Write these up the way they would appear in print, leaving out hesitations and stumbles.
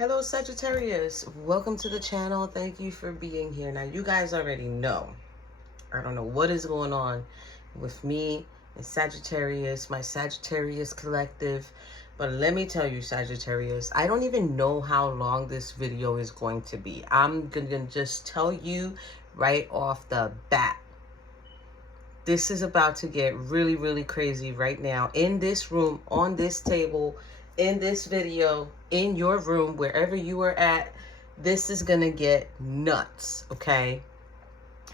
Hello Sagittarius, welcome to the channel. Thank you for being here. Now you guys already know, I don't know what is going on with me and Sagittarius, my Sagittarius collective, but let me tell you Sagittarius, I don't even know how long this video is going to be. I'm gonna just tell you right off the bat, this is about to get really crazy right now in this room, on this table, in this video, in your room, wherever you are at. This is gonna get nuts, okay?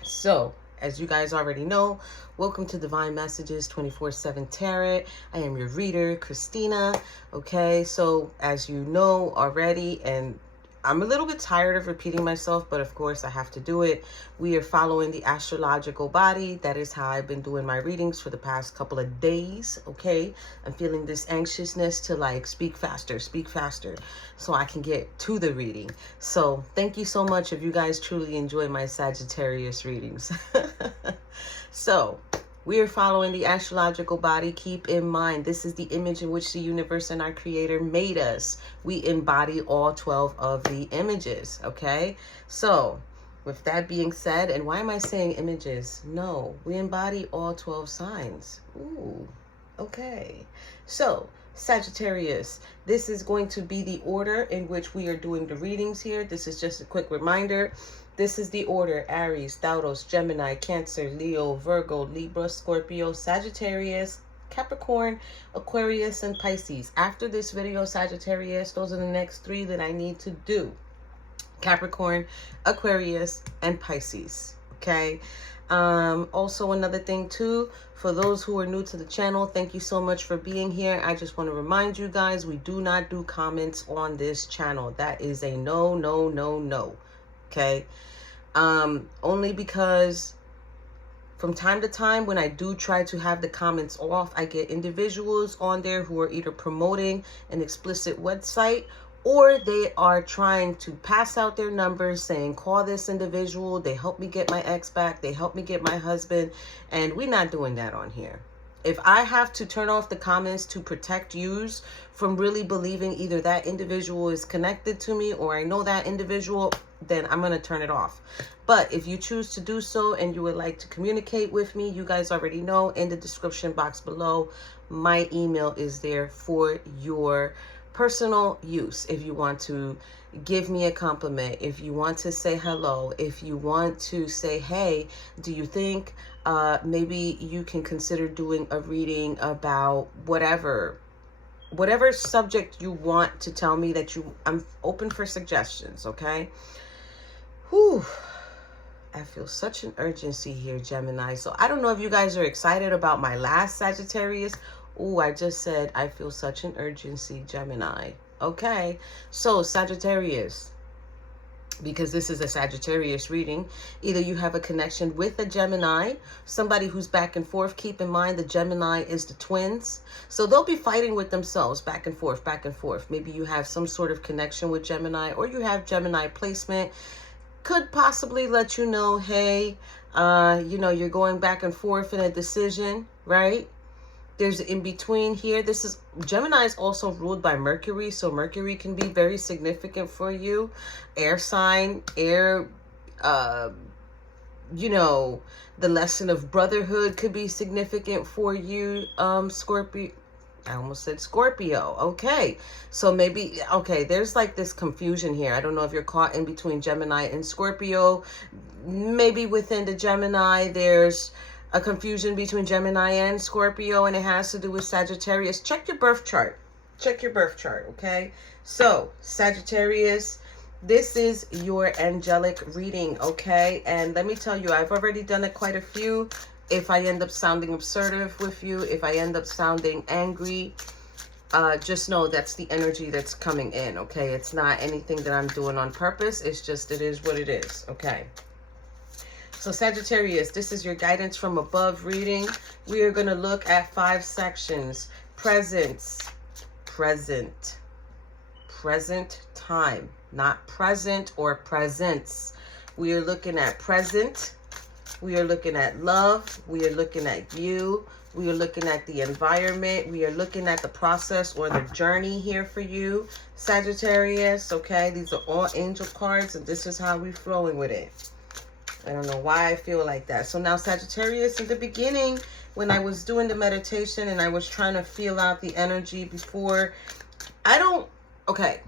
So as you guys already know, welcome to Divine Messages 24/7 Tarot. I am your reader, Christina. Okay, so as you know already, and I'm a little bit tired of repeating myself, but of course I have to do it. We are following the astrological body. That is how I've been doing my readings for the past couple of days, okay? I'm feeling this anxiousness to like speak faster so I can get to the reading. So thank you so much if you guys truly enjoy my Sagittarius readings. So we are following the astrological body. Keep in mind, this is the image in which the universe and our creator made us. We embody all 12 of the images, okay? So with that being said, and why am I saying images? No, we embody all 12 signs. Ooh, okay. So Sagittarius, this is going to be the order in which we are doing the readings here. This is just a quick reminder. This is the order: Aries, Taurus, Gemini, Cancer, Leo, Virgo, Libra, Scorpio, Sagittarius, Capricorn, Aquarius, and Pisces. After this video, Sagittarius, those are the next three that I need to do: Capricorn, Aquarius, and Pisces. Okay. Also another thing too, for those who are new to the channel, thank you so much for being here. I just want to remind you guys, we do not do comments on this channel. That is a no. Okay. Only because from time to time when I do try to have the comments off, I get individuals on there who are either promoting an explicit website, or they are trying to pass out their numbers saying, call this individual, they help me get my ex back, they help me get my husband, and we're not doing that on here. If I have to turn off the comments to protect yous from really believing either that individual is connected to me or I know that individual, then I'm going to turn it off. But if you choose to do so and you would like to communicate with me, you guys already know in the description box below, my email is there for your personal use. If you want to give me a compliment, if you want to say hello, if you want to say, hey, do you think maybe you can consider doing a reading about whatever subject you want to tell me, that I'm open for suggestions, okay? Whew. I feel such an urgency here, Gemini. So I don't know if you guys are excited about my last Sagittarius. Oh, I just said I feel such an urgency, Gemini. Okay, so Sagittarius, because this is a Sagittarius reading, either you have a connection with a Gemini, somebody who's back and forth. Keep in mind the Gemini is the twins, so they'll be fighting with themselves back and forth. Maybe you have some sort of connection with Gemini, or you have Gemini placement. Could possibly let you know, hey, you know, you're going back and forth in a decision, right? There's in between here. This is, Gemini is also ruled by Mercury, so Mercury can be very significant for you. Air sign, air, you know, the lesson of brotherhood could be significant for you, Scorpio. I almost said Scorpio. Okay, so maybe, okay, there's like this confusion here. I don't know if you're caught in between Gemini and Scorpio. Maybe within the Gemini, there's a confusion between Gemini and Scorpio, and it has to do with Sagittarius. Check your birth chart. Check your birth chart, okay? So, Sagittarius, this is your angelic reading, okay? And let me tell you, I've already done it quite a few. If I end up sounding assertive with you, if I end up sounding angry, just know that's the energy that's coming in, okay? It's not anything that I'm doing on purpose. It's just, it is what it is, okay? So Sagittarius, this is your guidance from above reading. We are going to look at 5 sections. Present time, not present or presents. We are looking at present. We are looking at love. We are looking at you. We are looking at the environment. We are looking at the process or the journey here for you, Sagittarius, okay? These are all angel cards, and this is how we're flowing with it. I don't know why I feel like that. So now, Sagittarius, in the beginning, when I was doing the meditation and I was trying to feel out the energy before, okay.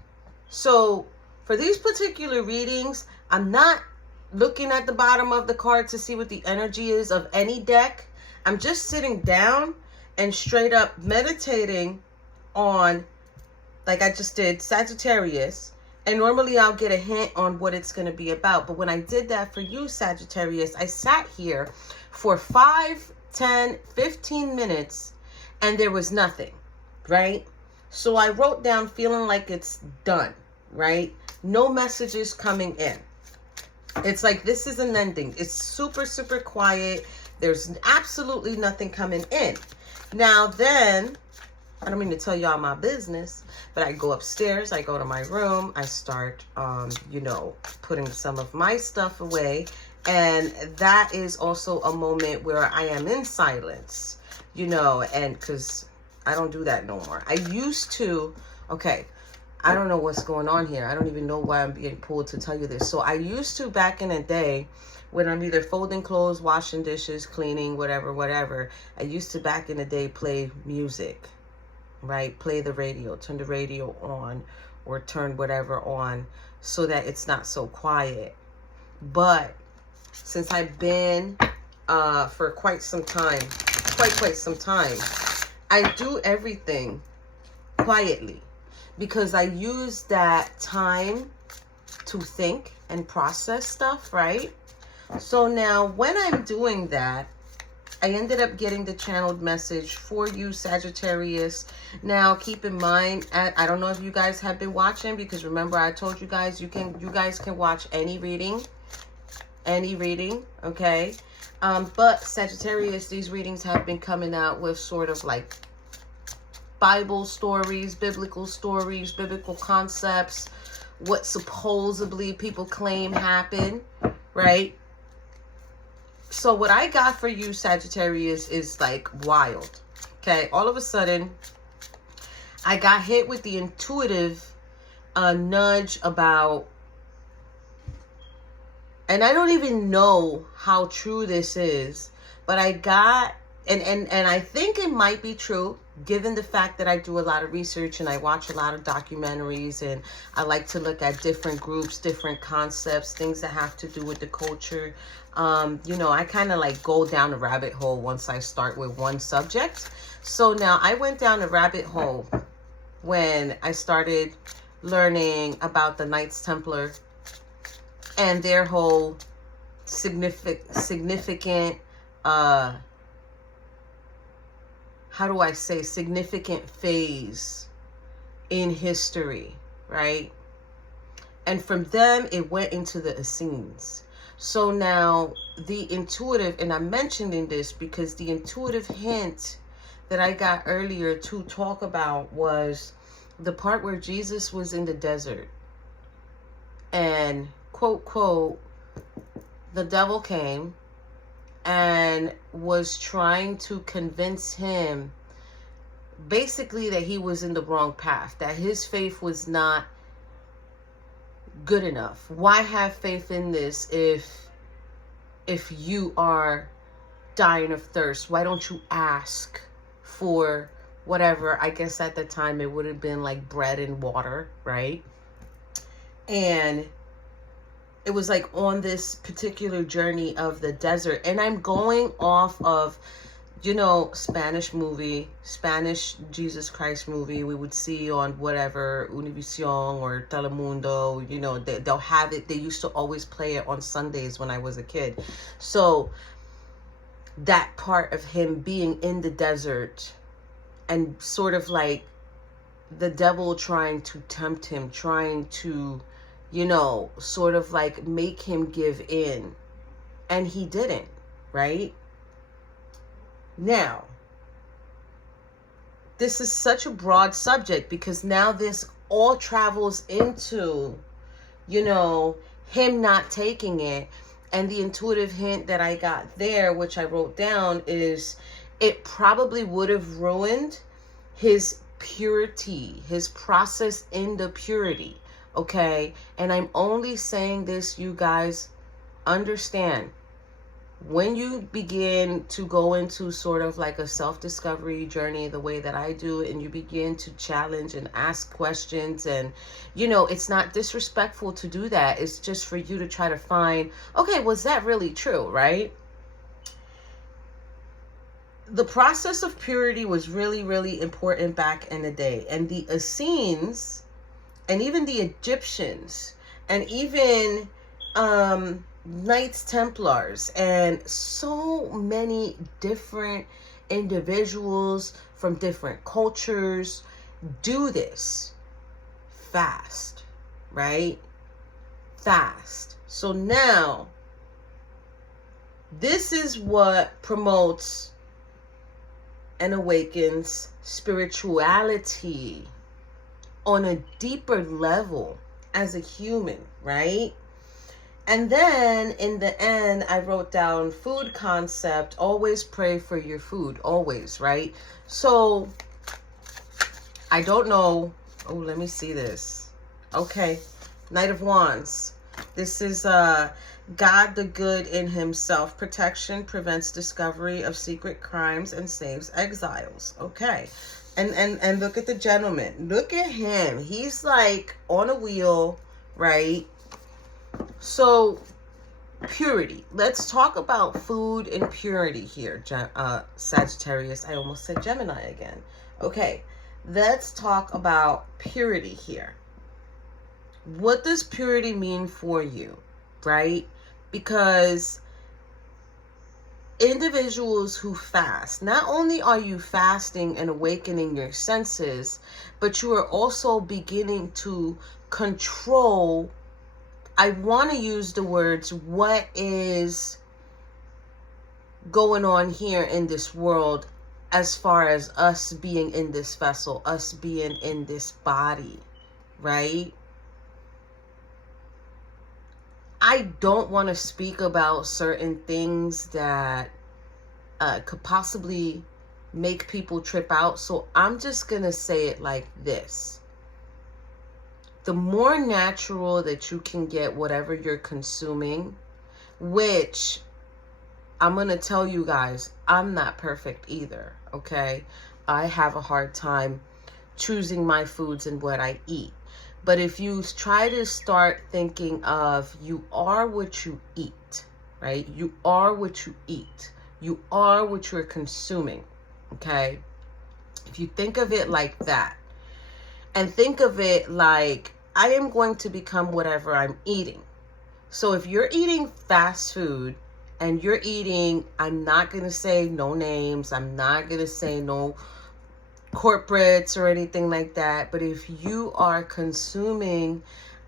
So for these particular readings, I'm not looking at the bottom of the card to see what the energy is of any deck. I'm just sitting down and straight up meditating on, like I just did, Sagittarius. And normally I'll get a hint on what it's going to be about. But when I did that for you, Sagittarius, I sat here for 5, 10, 15 minutes and there was nothing, right? So I wrote down feeling like it's done, right? No messages coming in. It's like this is an ending. It's super, super quiet. There's absolutely nothing coming in. Now then, I don't mean to tell y'all my business, but I go upstairs, I go to my room, I start, you know, putting some of my stuff away. And that is also a moment where I am in silence, you know, and because I don't do that no more. I used to, okay, I don't know what's going on here. I don't even know why I'm being pulled to tell you this. So I used to, back in the day, when I'm either folding clothes, washing dishes, cleaning, whatever, I used to, back in the day, play music, right? Play the radio, turn the radio on, or turn whatever on so that it's not so quiet. But since I've been for quite some time, I do everything quietly because I use that time to think and process stuff, right? So now when I'm doing that, I ended up getting the channeled message for you, Sagittarius. Now, keep in mind, I don't know if you guys have been watching, because remember I told you guys you guys can watch any reading, okay? But Sagittarius, these readings have been coming out with sort of like Bible stories, biblical concepts, what supposedly people claim happened, right? So what I got for you, Sagittarius, is like wild. Okay, all of a sudden, I got hit with the intuitive nudge about, and I don't even know how true this is, but I got, and I think it might be true, given the fact that I do a lot of research and I watch a lot of documentaries, and I like to look at different groups, different concepts, things that have to do with the culture. You know, I kind of like go down a rabbit hole once I start with one subject. So now I went down a rabbit hole when I started learning about the Knights Templar and their whole significant how do I say, significant phase in history, right? And from them, it went into the Essenes. So now the intuitive, and I'm mentioning this because the intuitive hint that I got earlier to talk about was the part where Jesus was in the desert and quote, quote, the devil came and was trying to convince him basically that he was in the wrong path, that his faith was not good enough. Why have faith in this if you are dying of thirst? Why don't you ask for whatever? I guess at the time it would have been like bread and water, right? And it was like on this particular journey of the desert. And I'm going off of, you know, Spanish Jesus Christ movie we would see on whatever, Univision or Telemundo, you know, they'll have it. They used to always play it on Sundays when I was a kid. So that part of him being in the desert and sort of like the devil trying to tempt him, trying to, you know, sort of like make him give in. And he didn't, right? Now, this is such a broad subject because now this all travels into, you know, him not taking it. And the intuitive hint that I got there, which I wrote down, is it probably would have ruined his purity, his process in the purity. Okay? And I'm only saying this, you guys, understand. When you begin to go into sort of like a self-discovery journey the way that I do, and you begin to challenge and ask questions, and you know, it's not disrespectful to do that. It's just for you to try to find, okay, was that really true, right? The process of purity was really, really important back in the day. And the Essenes, and even the Egyptians, and even Knights Templars, and so many different individuals from different cultures do this fast, right? Fast. So now, this is what promotes and awakens spirituality on a deeper level as a human, right? And then in the end, I wrote down food concept. Always pray for your food. Always, right? So I don't know. Oh, let me see this. Okay. Knight of Wands. This is God the good in himself. Protection prevents discovery of secret crimes and saves exiles. Okay. And look at the gentleman. Look at him. He's like on a wheel, right? So, purity. Let's talk about food and purity here, Sagittarius. I almost said Gemini again. Okay, let's talk about purity here. What does purity mean for you, right? Because individuals who fast, not only are you fasting and awakening your senses, but you are also beginning to control, I want to use the words, what is going on here in this world as far as us being in this vessel, us being in this body, right? I don't want to speak about certain things that could possibly make people trip out. So I'm just going to say it like this. The more natural that you can get whatever you're consuming, which I'm going to tell you guys, I'm not perfect either, okay? I have a hard time choosing my foods and what I eat. But if you try to start thinking of you are what you eat, right? You are what you eat. You are what you're consuming, okay? If you think of it like that, and think of it like I am going to become whatever I'm eating. So if you're eating fast food and you're eating, I'm not going to say no names. I'm not going to say no corporates or anything like that. But if you are consuming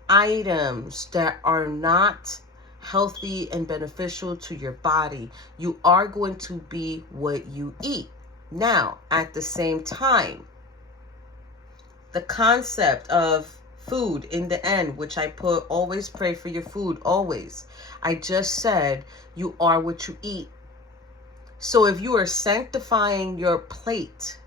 items that are not healthy and beneficial to your body, you are going to be what you eat. Now, at the same time, the concept of food in the end, which I put, always pray for your food, always. I just said you are what you eat. So if you are sanctifying your plate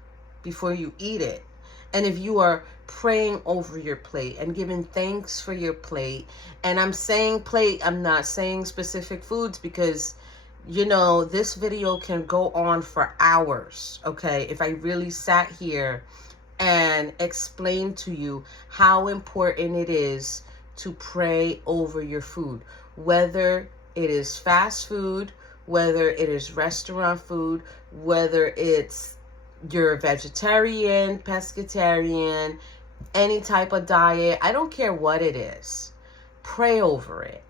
before you eat it, and if you are praying over your plate and giving thanks for your plate, and I'm saying plate, I'm not saying specific foods, because you know this video can go on for hours, okay? If I really sat here and explain to you how important it is to pray over your food, whether it is fast food, whether it is restaurant food, whether it's you're vegetarian, pescatarian, any type of diet. I don't care what it is. Pray over it.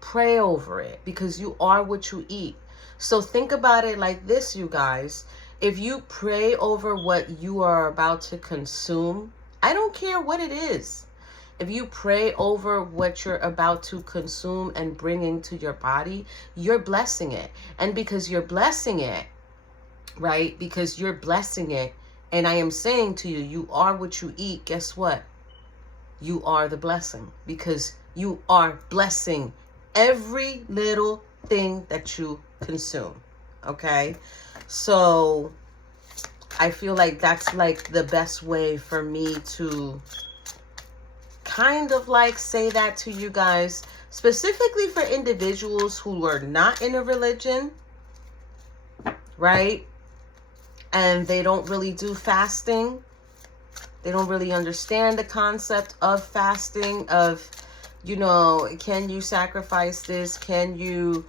Pray over it, because you are what you eat. So think about it like this, you guys. If you pray over what you are about to consume, I don't care what it is. If you pray over what you're about to consume and bring into your body, you're blessing it. And because you're blessing it, right? Because you're blessing it, and I am saying to you, you are what you eat. Guess what? You are the blessing, because you are blessing every little thing that you consume. Okay? So I feel like that's like the best way for me to kind of like say that to you guys, specifically for individuals who are not in a religion, right? And they don't really do fasting. They don't really understand the concept of fasting, of, you know, can you sacrifice this? Can you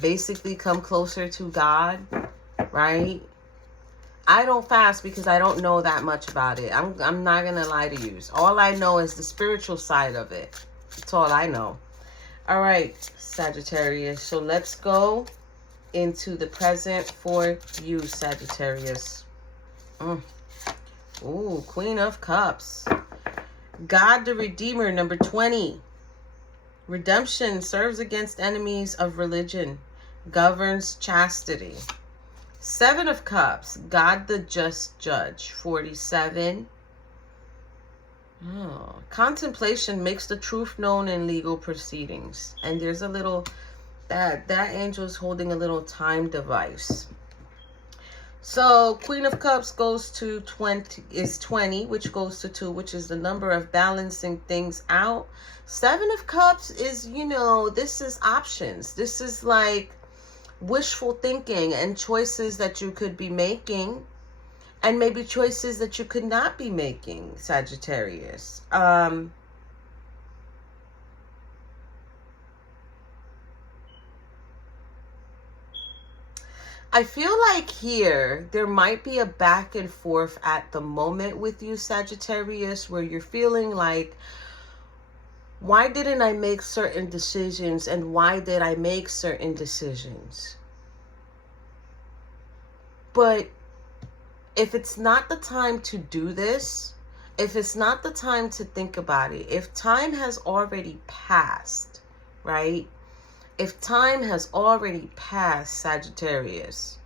basically come closer to God, right? I don't fast because I don't know that much about it. I'm not going to lie to you. All I know is the spiritual side of it. That's all I know. All right, Sagittarius. So let's go into the present for you, Sagittarius. Ooh, Queen of Cups. God the Redeemer, number 20. Redemption serves against enemies of religion, governs chastity. 7 of Cups, God the Just Judge, 47. Oh, contemplation makes the truth known in legal proceedings. And there's a little, that angel is holding a little time device. So Queen of Cups goes to 20, which goes to 2, which is the number of balancing things out. 7 of Cups is, you know, this is options. This is like wishful thinking and choices that you could be making, and maybe choices that you could not be making, Sagittarius. I feel like here there might be a back and forth at the moment with you, Sagittarius, where you're feeling like, why didn't I make certain decisions, and why did I make certain decisions? But if it's not the time to do this, if it's not the time to think about it, if time has already passed, right? If time has already passed, Sagittarius,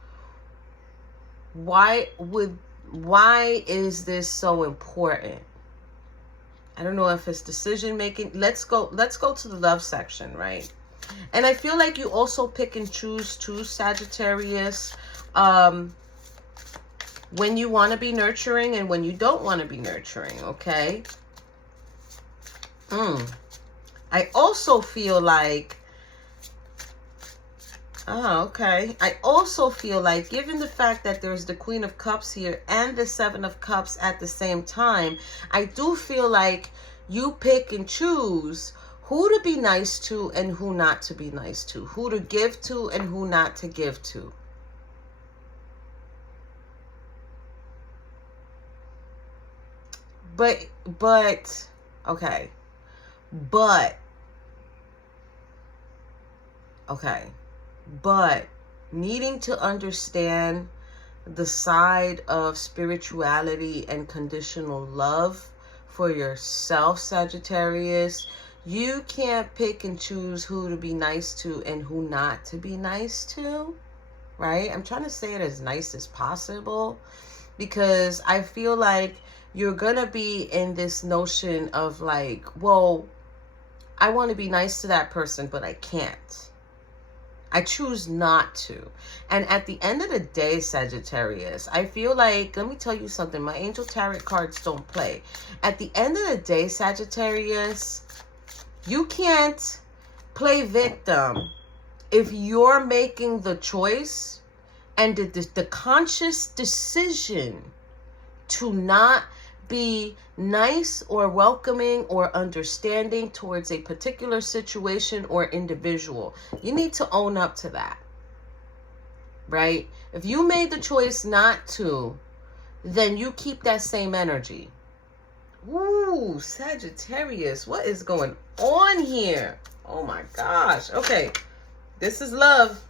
why is this so important? I don't know if it's decision making. Let's go to the love section, right? And I feel like you also pick and choose too, Sagittarius, when you want to be nurturing and when you don't want to be nurturing, okay? I also feel like, okay. I also feel like, given the fact that there's the Queen of Cups here and the 7 of Cups at the same time, I do feel like you pick and choose who to be nice to and who not to be nice to, who to give to and who not to give to. But, okay. But needing to understand the side of spirituality and conditional love for yourself, Sagittarius, you can't pick and choose who to be nice to and who not to be nice to, right? I'm trying to say it as nice as possible, because I feel like you're going to be in this notion of like, well, I want to be nice to that person, but I can't. I choose not to. And at the end of the day, Sagittarius, I feel like, let me tell you something. My angel tarot cards don't play. At the end of the day, Sagittarius, you can't play victim if you're making the choice and the conscious decision to not be nice or welcoming or understanding towards a particular situation or individual. You need to own up to that, right? If you made the choice not to, then you keep that same energy. Ooh, Sagittarius, what is going on here? Oh my gosh. Okay, this is love.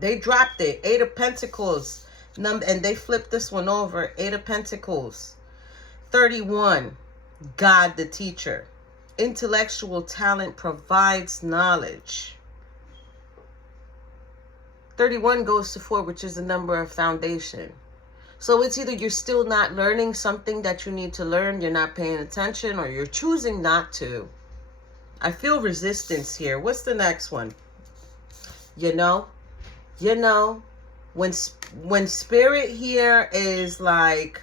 They dropped it. 8 of Pentacles. And they flipped this one over. 8 of Pentacles. 31, God the teacher. Intellectual talent provides knowledge. 31 goes to 4, which is the number of foundation. So it's either you're still not learning something that you need to learn, you're not paying attention, or you're choosing not to. I feel resistance here. What's the next one? You know, You know, when spirit here is like,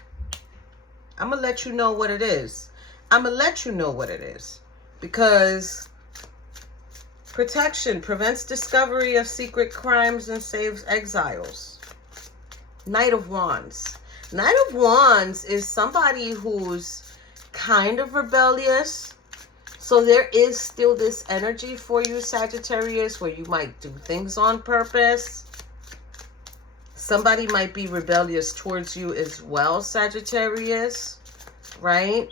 I'm going to let you know what it is. I'm going to let you know what it is. Because protection prevents discovery of secret crimes and saves exiles. Knight of Wands. Knight of Wands is somebody who's kind of rebellious. So there is still this energy for you, Sagittarius, where you might do things on purpose. Somebody might be rebellious towards you as well, Sagittarius, right?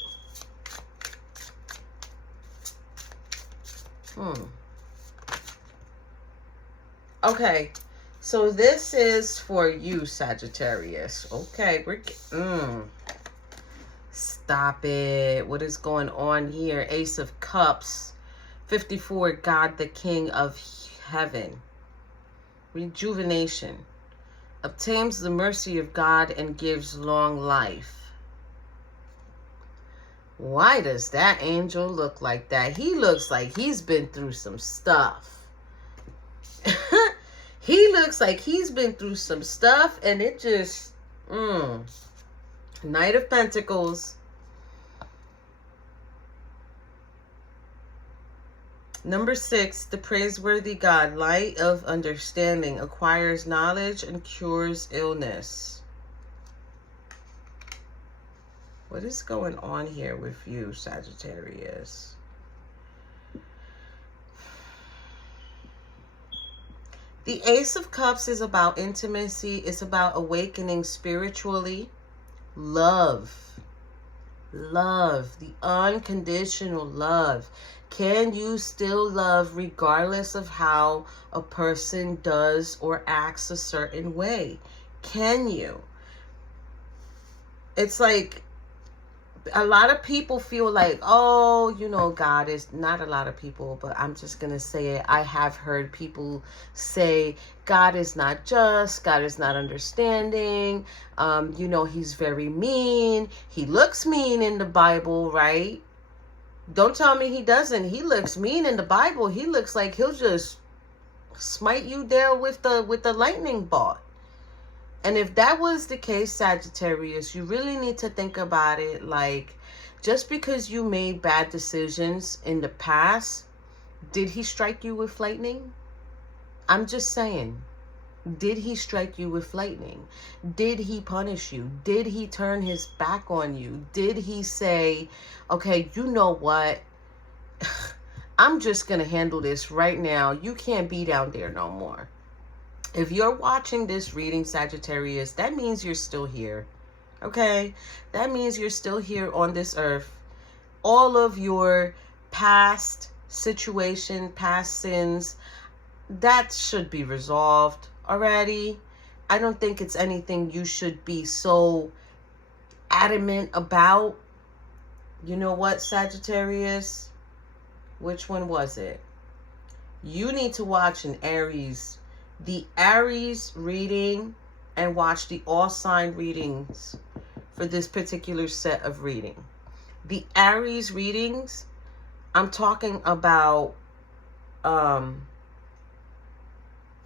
Okay, so this is for you, Sagittarius. Okay, stop it. What is going on here? Ace of Cups. 54, God, the King of Heaven. Rejuvenation. Obtains the mercy of God and gives long life. Why does that angel look like that? He looks like he's been through some stuff. He looks like he's been through some stuff, and it just... Knight of Pentacles. Number 6, the praiseworthy God, light of understanding, acquires knowledge and cures illness. What is going on here with you, Sagittarius? The Ace of Cups is about intimacy. It's about awakening spiritually. Love. Love. The unconditional love. Can you still love regardless of how a person does or acts a certain way? Can you? It's like a lot of people feel like, oh, you know, God is not a lot of people, but I'm just going to say it. I have heard people say God is not just, God is not understanding. You know, he's very mean. He looks mean in the Bible, right? Don't tell me he doesn't. He looks mean in the Bible. He looks like he'll just smite you down with the lightning bolt. And if that was the case, Sagittarius, you really need to think about it. Like, just because you made bad decisions in the past, did he strike you with lightning? I'm just saying. Did he strike you with lightning? Did he punish you? Did he turn his back on you? Did he say, okay, you know what? I'm just going to handle this right now. You can't be down there no more. If you're watching this reading, Sagittarius, that means you're still here. Okay? That means you're still here on this earth. All of your past situation, past sins, that should be resolved already. I don't think it's anything you should be so adamant about. You know what, Sagittarius? Which one was it? You need to watch an Aries, the Aries reading, and watch the all sign readings for this particular set of reading. The Aries readings, I'm talking about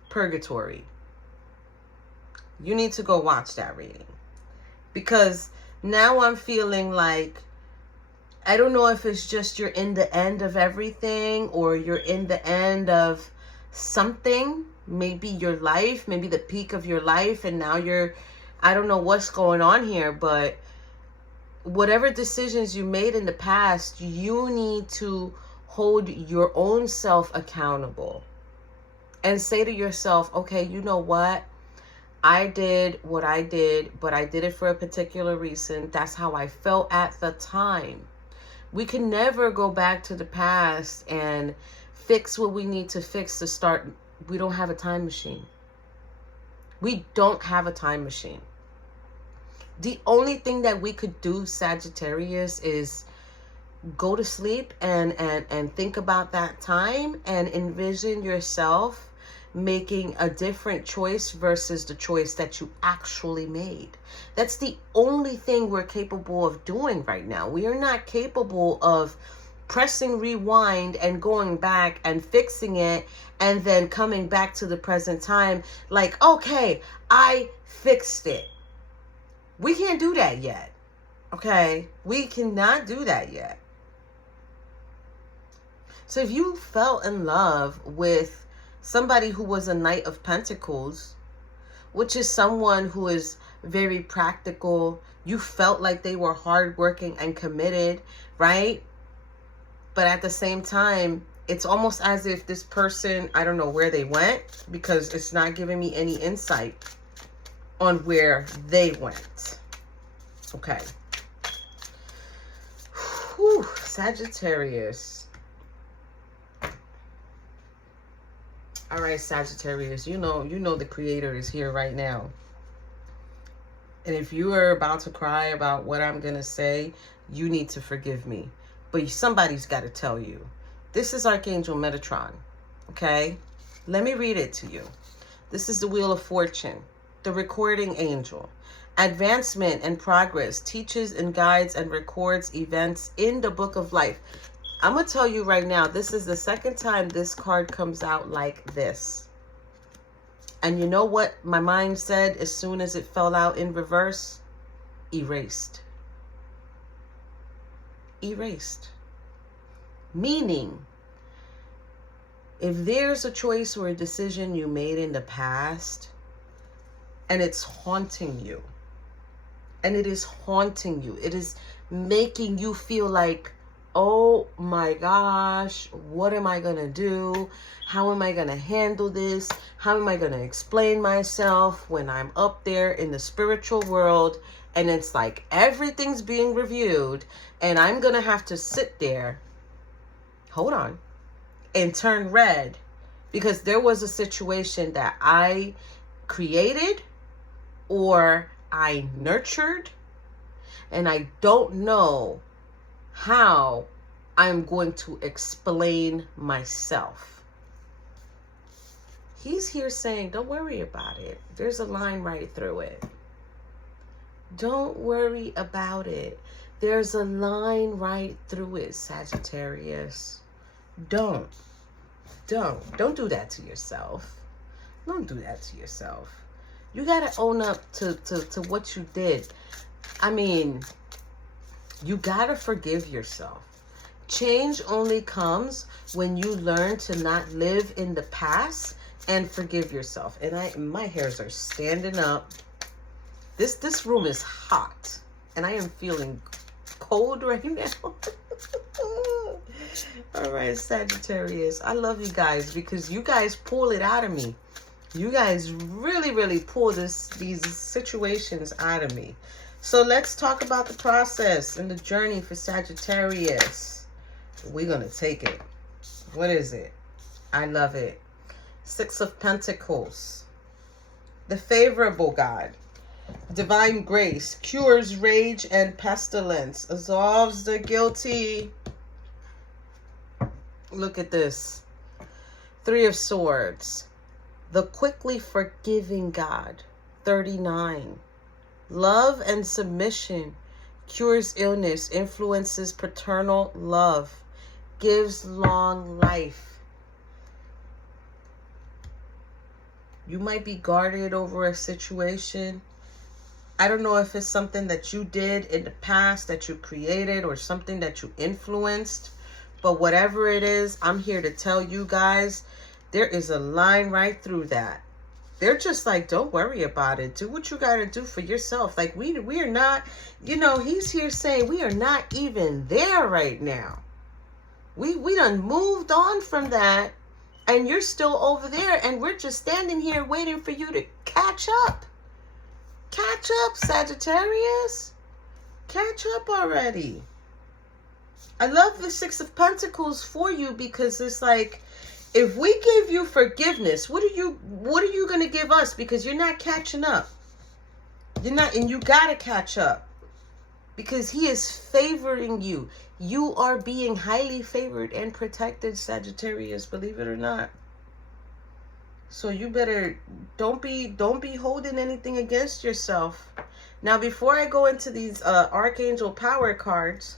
purgatory. You need to go watch that reading, because now I'm feeling like, I don't know if it's just you're in the end of everything, or you're in the end of something, maybe your life, maybe the peak of your life, and now you're, I don't know what's going on here, but whatever decisions you made in the past, you need to hold your own self accountable and say to yourself, okay, you know what? I did what I did, but I did it for a particular reason. That's how I felt at the time. We can never go back to the past and fix what we need to fix to start. We don't have a time machine. We don't have a time machine. The only thing that we could do, Sagittarius, is go to sleep and think about that time and envision yourself making a different choice versus the choice that you actually made. That's the only thing we're capable of doing right now. We are not capable of pressing rewind and going back and fixing it and then coming back to the present time like, okay, I fixed it. We can't do that yet. Okay? We cannot do that yet. So if you fell in love with somebody who was a Knight of Pentacles, which is someone who is very practical, you felt like they were hardworking and committed, right? But at the same time, it's almost as if this person, I don't know where they went, because it's not giving me any insight on where they went. Okay. Whew, Sagittarius. All right, Sagittarius, you know the creator is here right now. And if you are about to cry about what I'm going to say, you need to forgive me. But somebody's got to tell you. This is Archangel Metatron, okay? Let me read it to you. This is the Wheel of Fortune, the recording angel. Advancement and progress teaches and guides and records events in the book of life. I'm going to tell you right now, this is the second time this card comes out like this. And you know what my mind said as soon as it fell out in reverse? Erased. Erased. Meaning, if there's a choice or a decision you made in the past, and it's haunting you, and it is haunting you, it is making you feel like, oh my gosh, what am I going to do? How am I going to handle this? How am I going to explain myself when I'm up there in the spiritual world? And it's like everything's being reviewed and I'm going to have to sit there, hold on, and turn red because there was a situation that I created or I nurtured and I don't know how I'm going to explain myself. He's here saying, don't worry about it. There's a line right through it. Don't worry about it. There's a line right through it, Sagittarius. Don't do that to yourself. Don't do that to yourself. You got to own up to what you did. I mean, you got to forgive yourself. Change only comes when you learn to not live in the past and forgive yourself. And my hairs are standing up. This room is hot and I am feeling cold right now. All right, Sagittarius. I love you guys because you guys pull it out of me. You guys really, really pull these situations out of me. So let's talk about the process and the journey for Sagittarius. We're going to take it. What is it? I love it. Six of Pentacles. The favorable God. Divine grace. Cures rage and pestilence. Absolves the guilty. Look at this. Three of Swords. The quickly forgiving God. 39. Love and submission. Cures illness. Influences paternal love. Gives long life. You might be guarded over a situation. I don't know if it's something that you did in the past that you created or something that you influenced. But whatever it is, I'm here to tell you guys, there is a line right through that. They're just like, don't worry about it. Do what you got to do for yourself. Like we are not, he's here saying we are not even there right now. We done moved on from that. And you're still over there. And we're just standing here waiting for you to catch up. Catch up, Sagittarius. Catch up already. I love the Six of Pentacles for you because it's like, if we give you forgiveness, what are you going to give us? Because you're not catching up. You're not, and you got to catch up. Because he is favoring you. You are being highly favored and protected, Sagittarius, believe it or not. So you better, don't be holding anything against yourself. Now, before I go into these Archangel Power cards,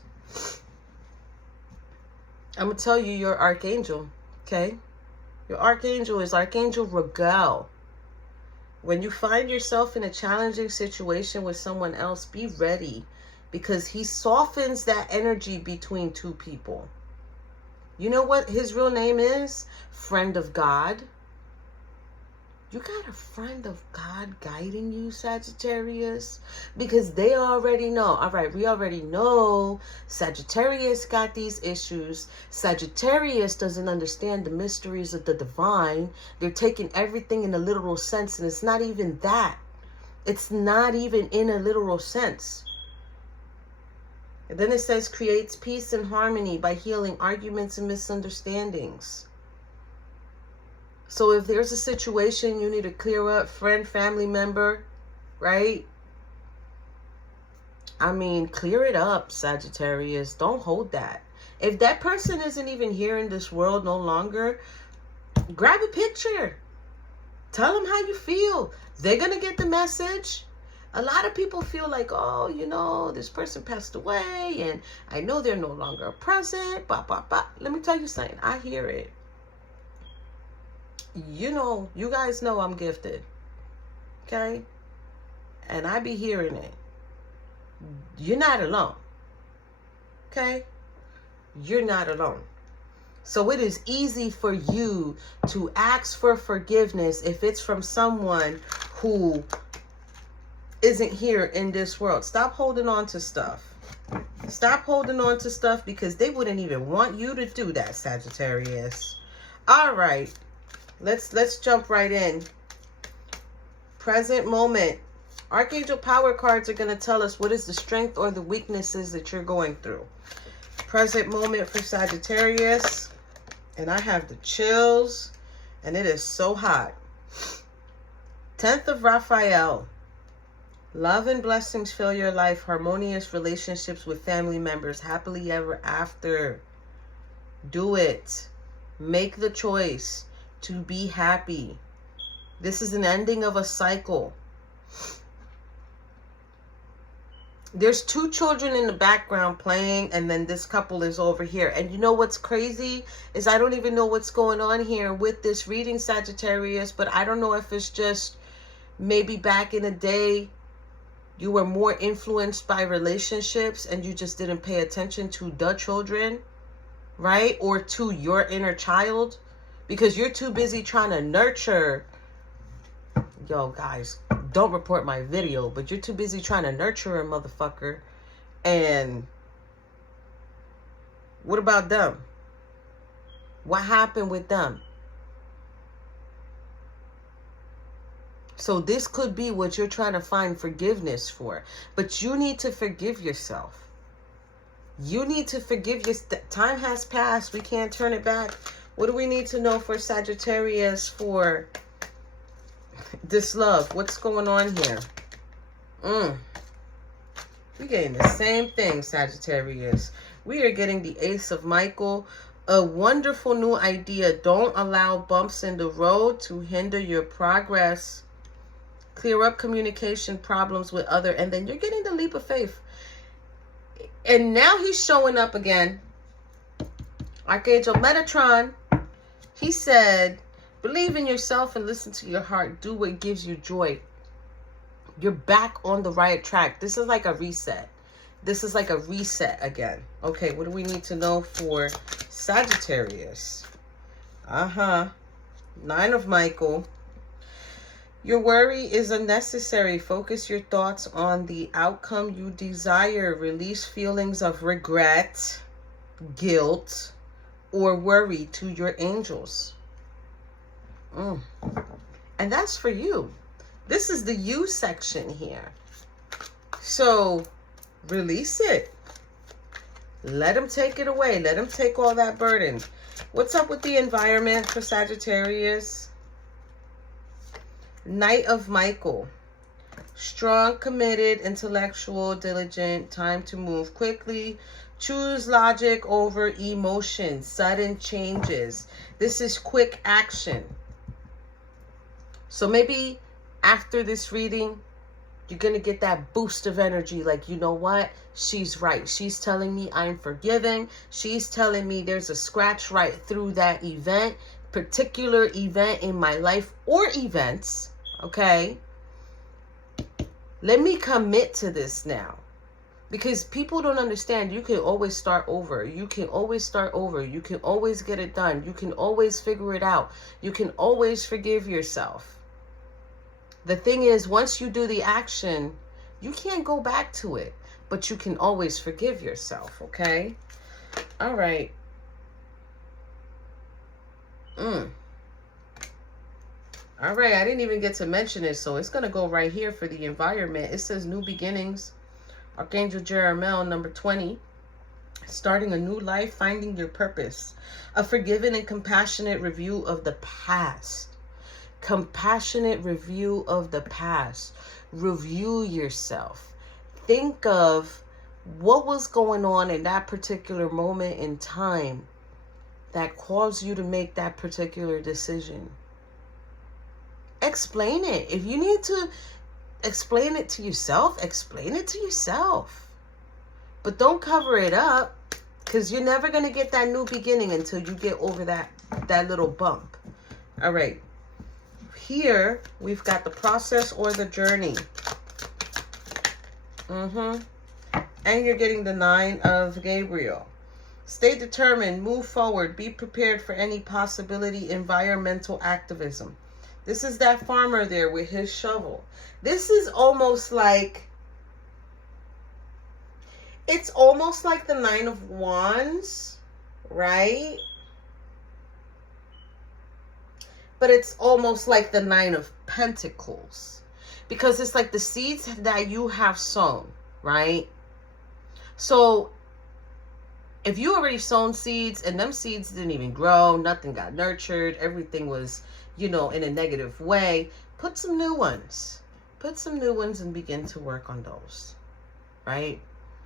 I'm going to tell you your archangel, okay? Your archangel is Archangel Raguel. When you find yourself in a challenging situation with someone else, be ready, because he softens that energy between two people. You know what his real name is? Friend of God. You got a friend of God guiding you, Sagittarius, because they already know. All right, we already know Sagittarius got these issues. Sagittarius doesn't understand the mysteries of the divine. They're taking everything in a literal sense, and it's not even that. It's not even in a literal sense. And then it says, creates peace and harmony by healing arguments and misunderstandings. So if there's a situation you need to clear up, friend, family member, right? I mean, clear it up, Sagittarius. Don't hold that. If that person isn't even here in this world no longer, grab a picture. Tell them how you feel. They're going to get the message. A lot of people feel like, oh, you know, this person passed away and I know they're no longer present. Bah, bah, bah. Let me tell you something. I hear it. You know, you guys know I'm gifted, okay? And I be hearing it. You're not alone, okay? You're not alone. So it is easy for you to ask for forgiveness if it's from someone who isn't here in this world. Stop holding on to stuff. Stop holding on to stuff, because they wouldn't even want you to do that, Sagittarius. All right. Let's jump right in. Present moment. Archangel power cards are going to tell us what is the strength or the weaknesses that you're going through. Present moment for Sagittarius. And I have the chills. And it is so hot. 10th of Raphael. Love and blessings fill your life. Harmonious relationships with family members. Happily ever after. Do it. Make the choice to be happy. This is an ending of a cycle. There's two children in the background playing, and then this couple is over here. And you know what's crazy is I don't even know what's going on here with this reading, Sagittarius, but I don't know if it's just maybe back in the day you were more influenced by relationships and you just didn't pay attention to the children, right? Or to your inner child. Because you're too busy trying to nurture. Yo, guys, don't report my video. But you're too busy trying to nurture a motherfucker. And what about them? What happened with them? So this could be what you're trying to find forgiveness for. But you need to forgive yourself. You need to forgive yourself. Time has passed. We can't turn it back. What do we need to know for Sagittarius for this love? What's going on here? We're getting the same thing, Sagittarius. We are getting the Ace of Michael. A wonderful new idea. Don't allow bumps in the road to hinder your progress. Clear up communication problems with other. And then you're getting the leap of faith. And now he's showing up again. Archangel Metatron. He said, believe in yourself and listen to your heart. Do what gives you joy. You're back on the right track. This is like a reset. This is like a reset again. Okay, what do we need to know for Sagittarius? 9 of Michael. Your worry is unnecessary. Focus your thoughts on the outcome you desire. Release feelings of regret, guilt, or worry to your angels. And that's for you. This is the you section here. So release it. Let them take it away. Let them take all that burden. What's up with the environment for Sagittarius? Knight of Michael. Strong, committed, intellectual, diligent. Time to move quickly. Choose logic over emotion. Sudden changes. This is quick action. So maybe after this reading, You're going to get that boost of energy. Like, you know what? She's right. She's telling me I'm forgiving. She's telling me there's a scratch right through that event, particular event in my life or events. Okay. Let me commit to this now. Because people don't understand, you can always start over. You can always start over. You can always get it done. You can always figure it out. You can always forgive yourself. The thing is, once you do the action, you can't go back to it. But you can always forgive yourself, okay? All right. All right, I didn't even get to mention it, so it's going to go right here for the environment. It says new beginnings. Archangel Jeremiah, number 20, starting a new life, finding your purpose, a forgiving and compassionate review of the past. Compassionate review of the past. Review yourself. Think of what was going on in that particular moment in time that caused you to make that particular decision. Explain it. If you need to explain it to yourself, explain it to yourself. But don't cover it up, because you're never going to get that new beginning until you get over that little bump. All right. Here, we've got the process or the journey. And you're getting the 9 of Gabriel. Stay determined, move forward, be prepared for any possibility, environmental activism. This is that farmer there with his shovel. This is almost like, it's almost like the 9 of Wands, right? But it's almost like the 9 of Pentacles. Because it's like the seeds that you have sown, right? So if you already sown seeds and them seeds didn't even grow, nothing got nurtured, everything was, you know, in a negative way, put some new ones. Put some new ones and begin to work on those, right?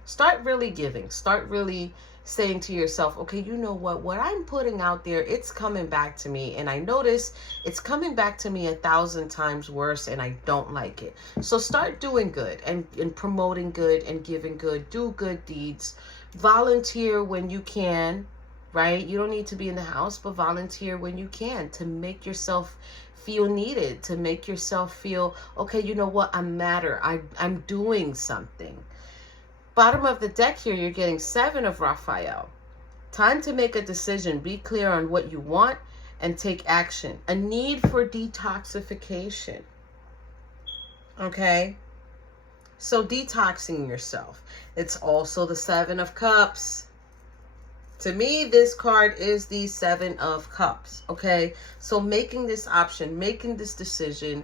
Start really giving. Start really saying to yourself, okay, you know what I'm putting out there, it's coming back to me. And I notice it's coming back to me 1,000 times worse and I don't like it. So start doing good and promoting good and giving good. Do good deeds. Volunteer when you can, right? You don't need to be in the house, but volunteer when you can to make yourself feel needed, to make yourself feel, okay, you know what, I matter. I'm doing something. Bottom of the deck here, you're getting 7 of Raphael. Time to make a decision. Be clear on what you want and take action. A need for detoxification. Okay? So detoxing yourself. It's also the 7 of Cups. To me, this card is the 7 of Cups. Okay? So making this option, making this decision,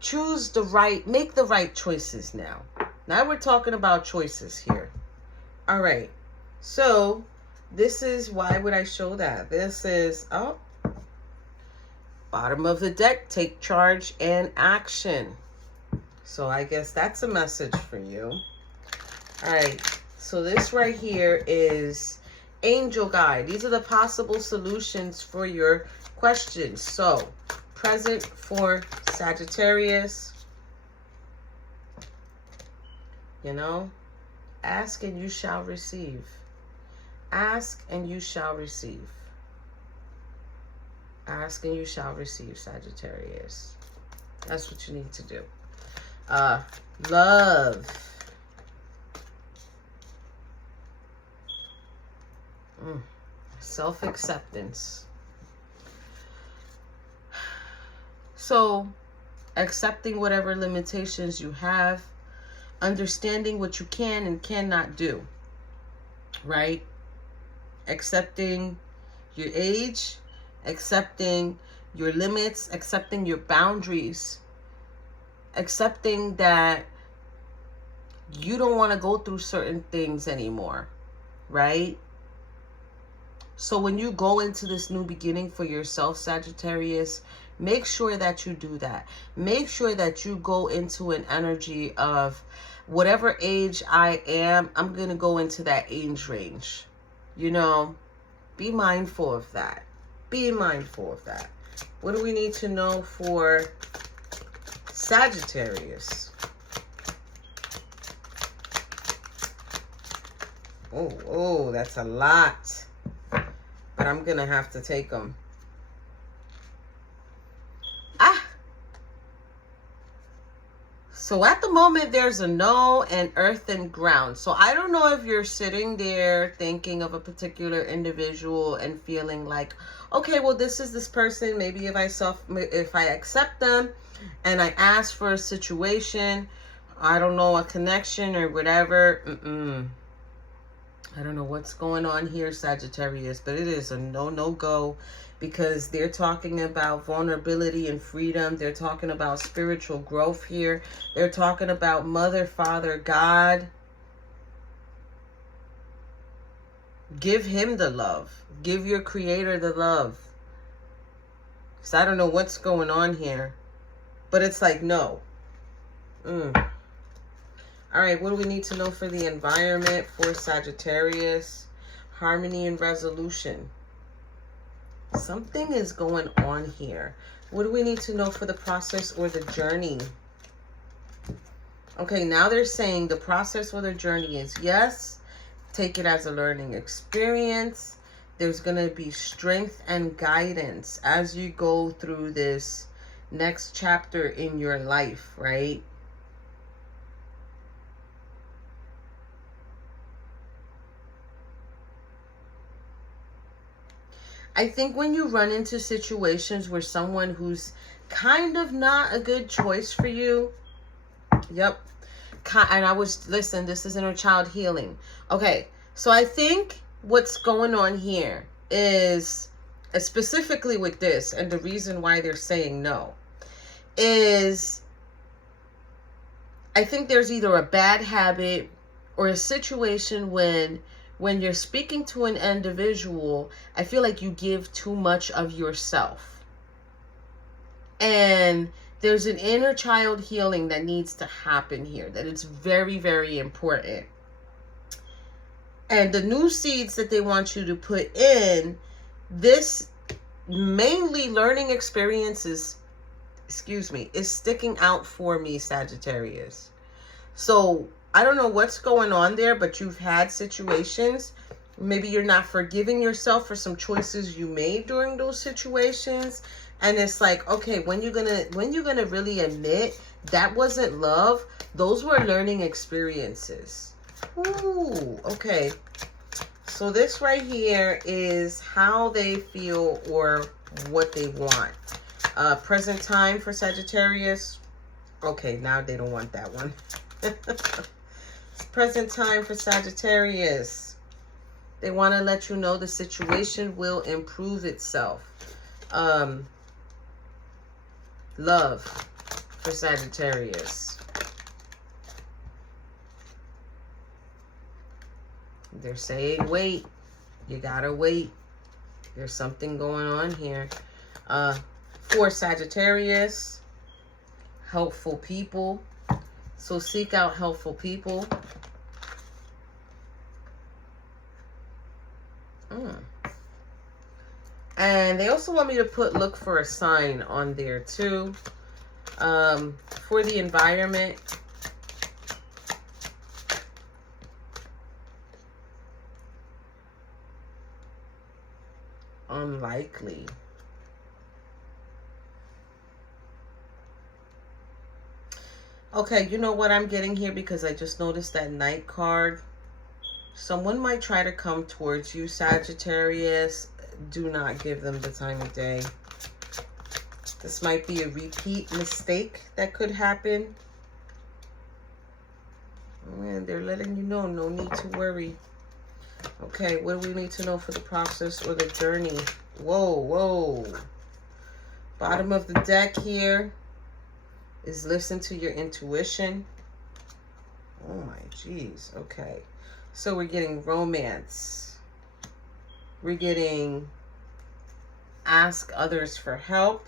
make the right choices now. Now we're talking about choices here. All right. So this is, why would I show that? This is, bottom of the deck, take charge and action. So I guess that's a message for you. All right. So this right here is angel guide. These are the possible solutions for your questions. So present for Sagittarius. You know, ask and you shall receive. Ask and you shall receive. Ask and you shall receive, Sagittarius. That's what you need to do. Love. Self-acceptance. So, accepting whatever limitations you have. Understanding what you can and cannot do, right? Accepting your age, accepting your limits, accepting your boundaries, accepting that you don't want to go through certain things anymore, right? So when you go into this new beginning for yourself, Sagittarius, make sure that you do that. Make sure that you go into an energy of whatever age I am, I'm going to go into that age range. You know, be mindful of that. Be mindful of that. What do we need to know for Sagittarius? Oh, that's a lot. But I'm going to have to take them. So at the moment, there's a no and earth and ground. So I don't know if you're sitting there thinking of a particular individual and feeling like, okay, well, this is this person. Maybe if I accept them and I ask for a situation, I don't know, a connection or whatever. I don't know what's going on here, Sagittarius, but it is a no-go. Because they're talking about vulnerability and freedom. They're talking about spiritual growth here. They're talking about Mother, Father, God. Give him the love. Give your creator the love. So I don't know what's going on here. But it's like, no. All right, what do we need to know for the environment for Sagittarius? Harmony and resolution. Something is going on here. What do we need to know for the process or the journey? Okay, now they're saying the process or the journey is yes. Take it as a learning experience. There's going to be strength and guidance as you go through this next chapter in your life, right? I think when you run into situations where someone who's kind of not a good choice for you, yep. And listen, this is inner child healing. Okay, so I think what's going on here is, specifically with this, and the reason why they're saying no, is I think there's either a bad habit or a situation when you're speaking to an individual, I feel like you give too much of yourself. And there's an inner child healing that needs to happen here. That it's very, very important. And the new seeds that they want you to put in, this mainly learning experiences, is sticking out for me, Sagittarius. So I don't know what's going on there, but you've had situations. Maybe you're not forgiving yourself for some choices you made during those situations. And it's like, okay, when you're gonna really admit that wasn't love? Those were learning experiences. Ooh, okay. So this right here is how they feel or what they want. Present time for Sagittarius. Okay, now they don't want that one. Present time for Sagittarius. They want to let you know the situation will improve itself. Love for Sagittarius. They're saying wait. You gotta wait. There's something going on here. For Sagittarius, helpful people. So seek out helpful people. And they also want me to look for a sign on there too. For the environment. Unlikely. Okay, you know what I'm getting here because I just noticed that Knight card. Someone might try to come towards you, Sagittarius. Do not give them the time of day. This might be a repeat mistake that could happen. And they're letting you know, no need to worry. Okay, what do we need to know for the process or the journey? Whoa. Bottom of the deck here is listen to your intuition. Oh my geez. Okay. So we're getting romance. We're getting ask others for help.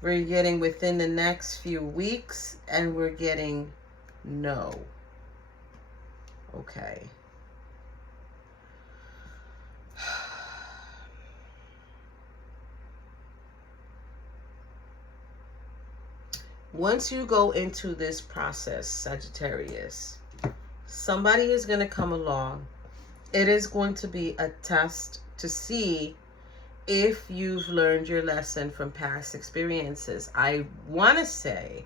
We're getting within the next few weeks. And we're getting no. Okay. Once you go into this process, Sagittarius, Somebody is going to come along. It is going to be a test to see if you've learned your lesson from past experiences. I want to say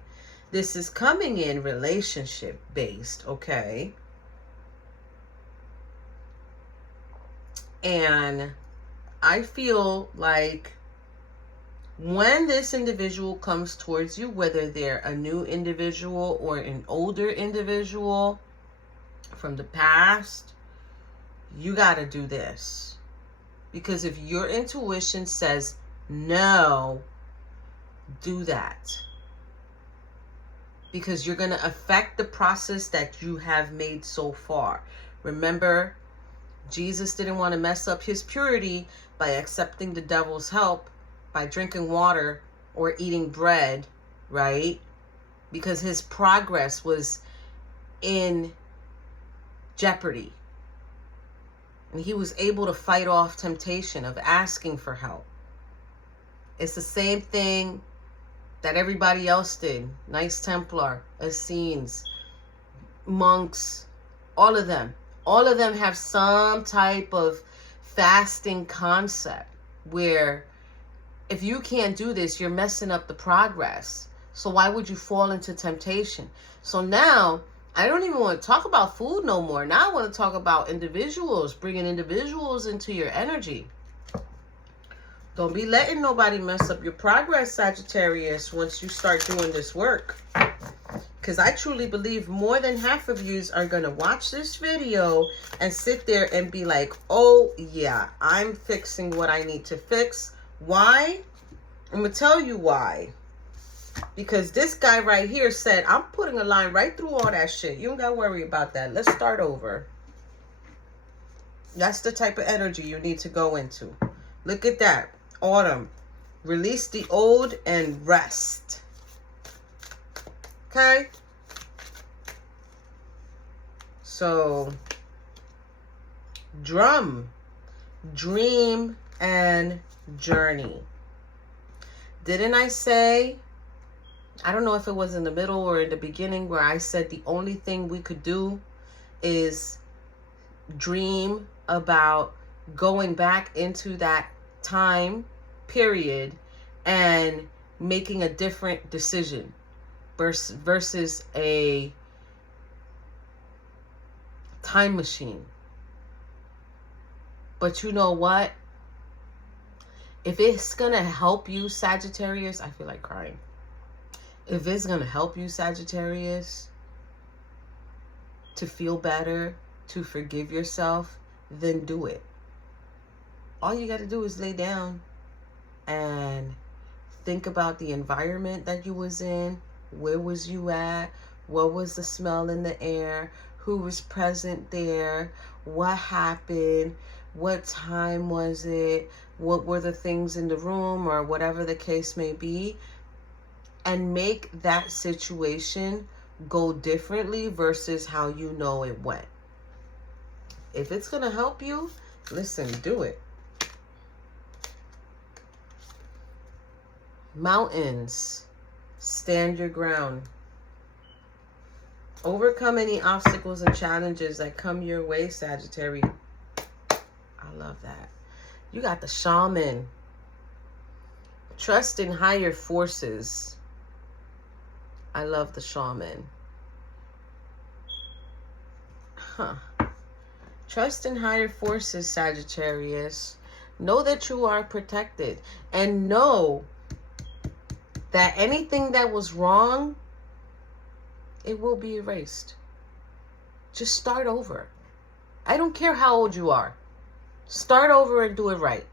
this is coming in relationship based, okay? And I feel like when this individual comes towards you, whether they're a new individual or an older individual from the past, you got to do this. Because if your intuition says no, do that. Because you're going to affect the process that you have made so far. Remember, Jesus didn't want to mess up his purity by accepting the devil's help, by drinking water or eating bread, right? Because his progress was in jeopardy. And he was able to fight off temptation of asking for help. It's the same thing that everybody else did. Knights Templar, Essenes, monks, all of them. All of them have some type of fasting concept where if you can't do this, you're messing up the progress. So why would you fall into temptation? So now, I don't even want to talk about food no more. Now I want to talk about individuals, bringing individuals into your energy. Don't be letting nobody mess up your progress, Sagittarius, once you start doing this work. Because I truly believe more than half of you are going to watch this video and sit there and be like, oh yeah, I'm fixing what I need to fix. Why? I'm going to tell you why. Because this guy right here said, I'm putting a line right through all that shit. You don't got to worry about that. Let's start over. That's the type of energy you need to go into. Look at that. Autumn. Release the old and rest. Okay? So, drum, dream, and journey. Didn't I say, I don't know if it was in the middle or in the beginning, where I said the only thing we could do is dream about going back into that time period and making a different decision versus a time machine. But you know what? If it's going to help you, Sagittarius, I feel like crying. If it's going to help you, Sagittarius, to feel better, to forgive yourself, then do it. All you got to do is lay down and think about the environment that you was in. Where was you at? What was the smell in the air? Who was present there? What happened? What time was it? What were the things in the room, or whatever the case may be? And make that situation go differently versus how you know it went. If it's going to help you, listen, do it. Mountains, stand your ground. Overcome any obstacles and challenges that come your way, Sagittarius. I love that. You got the shaman. Trust in higher forces. I love the shaman. Trust in higher forces, Sagittarius. Know that you are protected. And know that anything that was wrong, it will be erased. Just start over. I don't care how old you are. Start over and do it right.